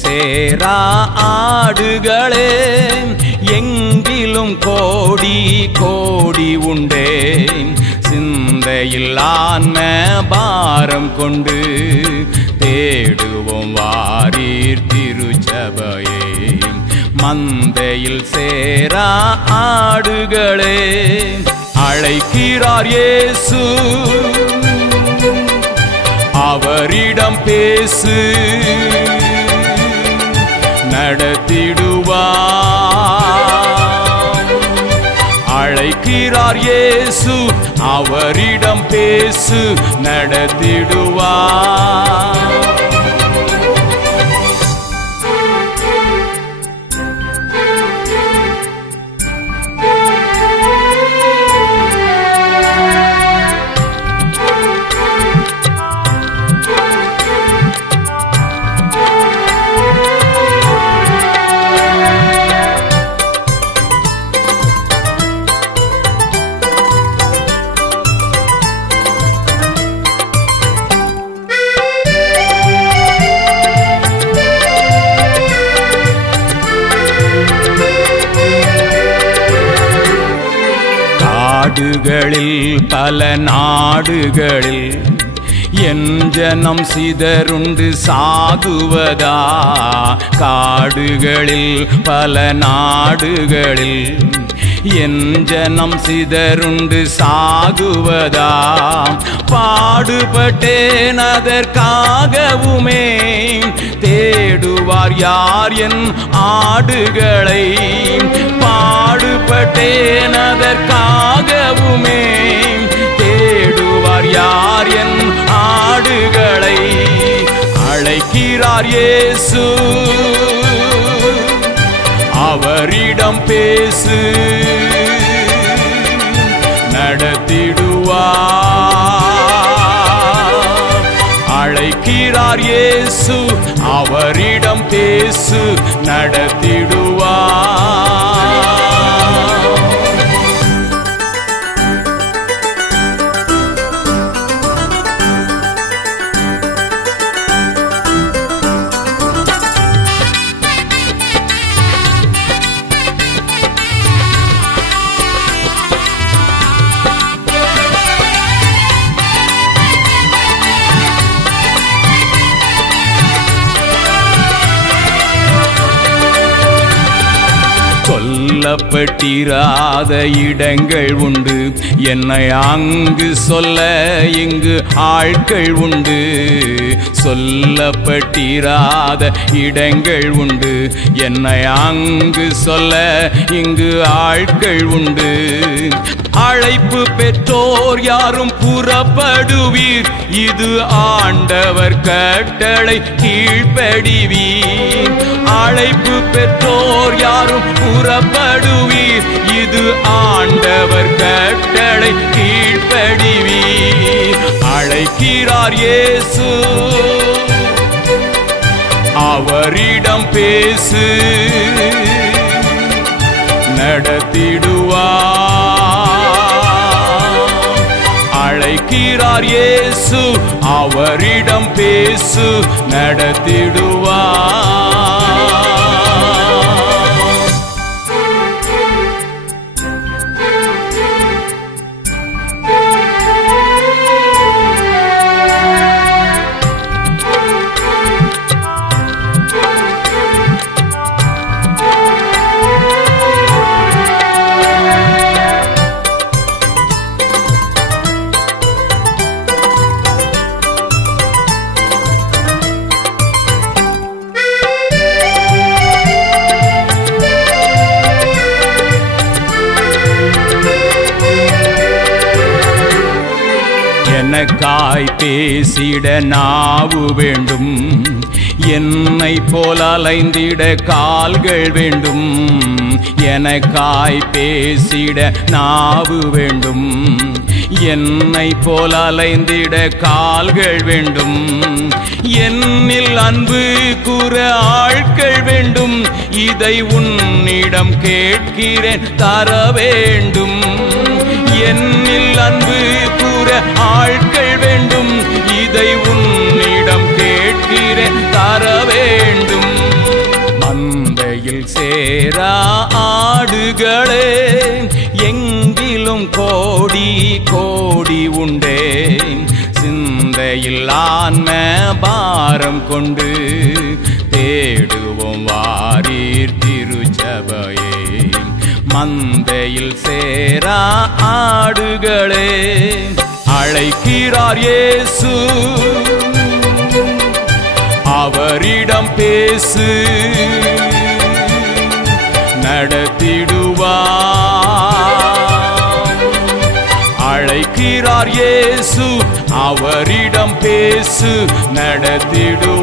சேரா ஆடுகளே எங்கிலும் கோடி கோடி உண்டே சிந்தையில் ஆன்ம பாரம் கொண்டு தேடுவோம் வாரீர் திருச்சபையே மந்தையில் சேரா ஆடுகளே அழைக்கிறார் இயேசு அவரிடம் பேசு நடத்திடுவார் அழைக்கிறார் இயேசு அவரிடம் பேசு நடத்திடுவார் நாடுகளில் பல நாடுகளில் என் ஜனம் சிதறுண்டு சாகுவதா காடுகளில் பல நாடுகளில் என் ஜனம் சிதறுண்டு சாகுவதா பாடுபட்டேன் அதற்காகவுமே தேடுவார் யார் என் ஆடுகளை பாடுபட்டேன் அதற்காகவுமே தேடுவார் யார் என் ஆடுகளை அழைக்கிறார் இயேசு அவரிடம் பேசு நடத்திடுவார் அழைக்கிறார் இயேசு அவரிடம் பேசு நடத்திடுவார் சொல்லப்பட்டிராத இடங்கள் உண்டு என்னை அங்கு சொல்ல இங்கு ஆட்கள் உண்டு சொல்லப்பட்டிராத இடங்கள் உண்டு என்னை அங்கு சொல்ல இங்கு ஆட்கள் உண்டு அழைப்பு பெற்றோர் யாரும் புறப்படுவீர் இது ஆண்டவர் கட்டளை கீழ்ப்படிவீர் அழைப்பு பெற்றோர் யாரும் புறப்படுவீர் இது ஆண்டவர் கட்டளை கீழ்ப்படிவீர் அழைக்கிறார் இயேசு அவரிடம் பேசு நடத்திடுவார் அழைக்கிறார் இயேசு அவரிடம் பேசு நடத்திடுவார் எனக்காய் பேசிட நாவு வேண்டும் என்னை போல அலைந்திட கால்கள் வேண்டும் எனக்காய் பேசிட நாவு வேண்டும் என்னை போல அலைந்திட கால்கள் வேண்டும் என்னில் அன்பு கூற ஆட்கள் வேண்டும் இதை உன்னிடம் கேட்கிறேன் தர வேண்டும் என்னில் அன்பு கூற ஆட்கள் வேண்டும் இதை உன்னிடம் கேட்கிறேன் தர வேண்டும் சேரா ஆடுகளே எங்கிலும் கோடி கோடி உண்டே சிந்தையில் ஆன்ம பாரம் கொண்டு தேடுவோம் வாரீர் திருச்சபையே மந்தையில் சேரா ஆடுகளே அழைக்கிறார் இயேசு அவரிடம் பேசு நடத்திடுவார் அழைக்கிறார் இயேசு அவரிடம் பேசு நடத்திடுவார்